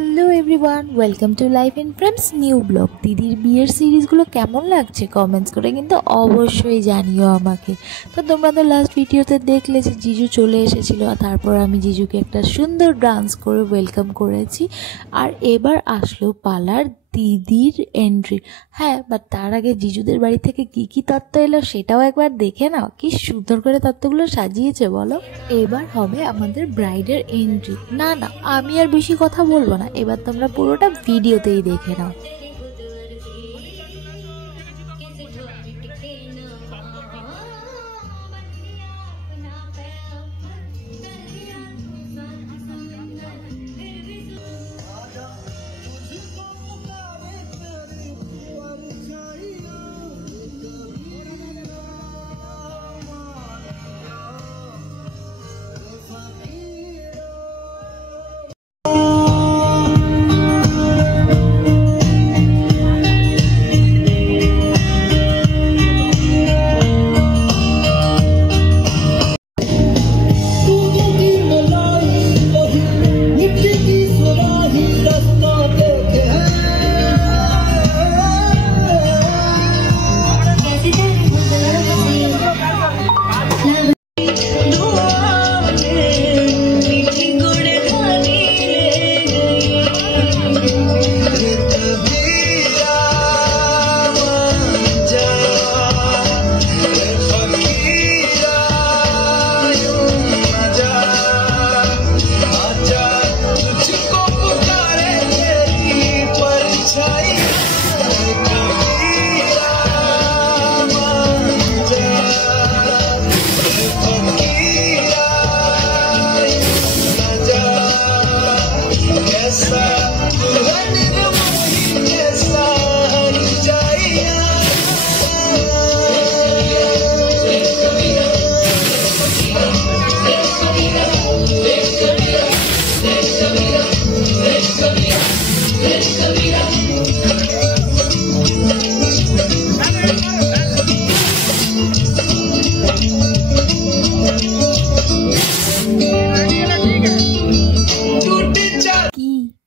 Hello everyone, welcome to life in friends new blog. দিদির বিয়ের সিরিজগুলো কেমন লাগছে কমেন্টস করে কিন্তু অবশ্যই জানিও আমাকে। তো তোমরা তো লাস্ট ভিডিওতে দেখলে যে জিজু চলে এসেছিলো, আর তারপর আমি জিজুকে একটা সুন্দর ডান্স করে ওয়েলকাম করেছি। আর এবার আসলো পালার দিদির এন্ট্রি। হ্যাঁ, বাট তার আগে জিজুদের বাড়ি থেকে কি কি তত্ত্ব এলো সেটাও একবার দেখে নাও। কি সুন্দর করে তত্ত্বগুলো সাজিয়েছে বলো। এবার হবে আমাদের ব্রাইডের এন্ট্রি। না না, আমি আর বেশি কথা বলবো না, এবার তোমরা পুরোটা ভিডিওতেই দেখে নাও।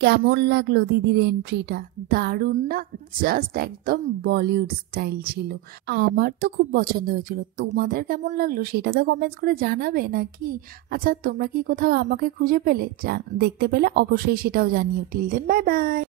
কেমন লাগলো দিদির এন্ট্রিটা? দারুণ না? জাস্ট একদম বলিউড স্টাইল ছিল। আমার তো খুব পছন্দ হয়েছিল। তোমাদের কেমন লাগলো সেটা তো কমেন্টস করে জানাবে নাকি? আচ্ছা, তোমরা কি কোথাও আমাকে খুঁজে পেলে, দেখতে পেলে অবশ্যই সেটাও জানিও। Till then, bye by.